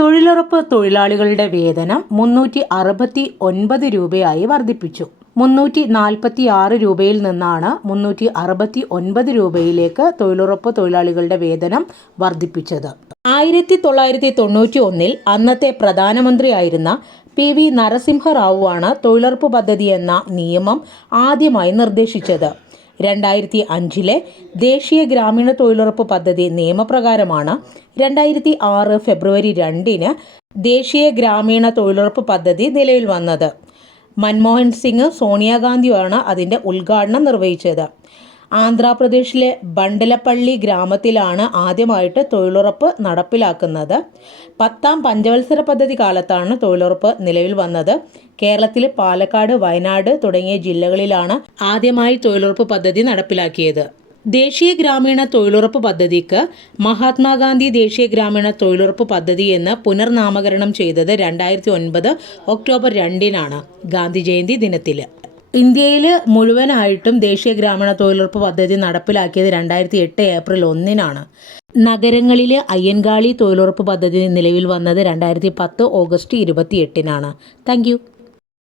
തൊഴിലുറപ്പ് തൊഴിലാളികളുടെ വേതനം 369 രൂപയായി വർദ്ധിപ്പിച്ചു. 346 രൂപയിൽ നിന്നാണ് 369 രൂപയിലേക്ക് തൊഴിലുറപ്പ് തൊഴിലാളികളുടെ വേതനം വർദ്ധിപ്പിച്ചത്. 1991 അന്നത്തെ പ്രധാനമന്ത്രിയായിരുന്ന PV നരസിംഹറാവുവാണ് തൊഴിലുറപ്പ് പദ്ധതി എന്ന നിയമം ആദ്യമായി നിർദ്ദേശിച്ചത്. 2005 ദേശീയ ഗ്രാമീണ തൊഴിലുറപ്പ് പദ്ധതി നിയമപ്രകാരമാണ് 2006 ഫെബ്രുവരി 2 ദേശീയ ഗ്രാമീണ തൊഴിലുറപ്പ് പദ്ധതി നിലവിൽ വന്നത്. മൻമോഹൻ സിംഗ് സോണിയാഗാന്ധിയാണ് അതിൻ്റെ ഉദ്ഘാടനം നിർവഹിച്ചത്. ആന്ധ്രാപ്രദേശിലെ ബണ്ടലപ്പള്ളി ഗ്രാമത്തിലാണ് ആദ്യമായിട്ട് തൊഴിലുറപ്പ് നടപ്പിലാക്കുന്നത്. 10ാം പഞ്ചവത്സര പദ്ധതി കാലത്താണ് തൊഴിലുറപ്പ് നിലവിൽ വന്നത്. കേരളത്തിൽ പാലക്കാട്, വയനാട് തുടങ്ങിയ ജില്ലകളിലാണ് ആദ്യമായി തൊഴിലുറപ്പ് പദ്ധതി നടപ്പിലാക്കിയത്. ദേശീയ ഗ്രാമീണ തൊഴിലുറപ്പ് പദ്ധതിക്ക് മഹാത്മാഗാന്ധി ദേശീയ ഗ്രാമീണ തൊഴിലുറപ്പ് പദ്ധതി എന്ന് പുനർനാമകരണം ചെയ്തത് 2009 ഒക്ടോബർ 2 ഗാന്ധി ജയന്തി ദിനത്തിൽ. ഇന്ത്യയിൽ മുഴുവനായിട്ടും ദേശീയ ഗ്രാമീണ തൊഴിലുറപ്പ് പദ്ധതി നടപ്പിലാക്കിയത് 2008 ഏപ്രിൽ 1 നഗരങ്ങളിൽ അയ്യൻകാളി തൊഴിലുറപ്പ് പദ്ധതി നിലവിൽ വന്നത് 2010 ഓഗസ്റ്റ് 28 താങ്ക് യു.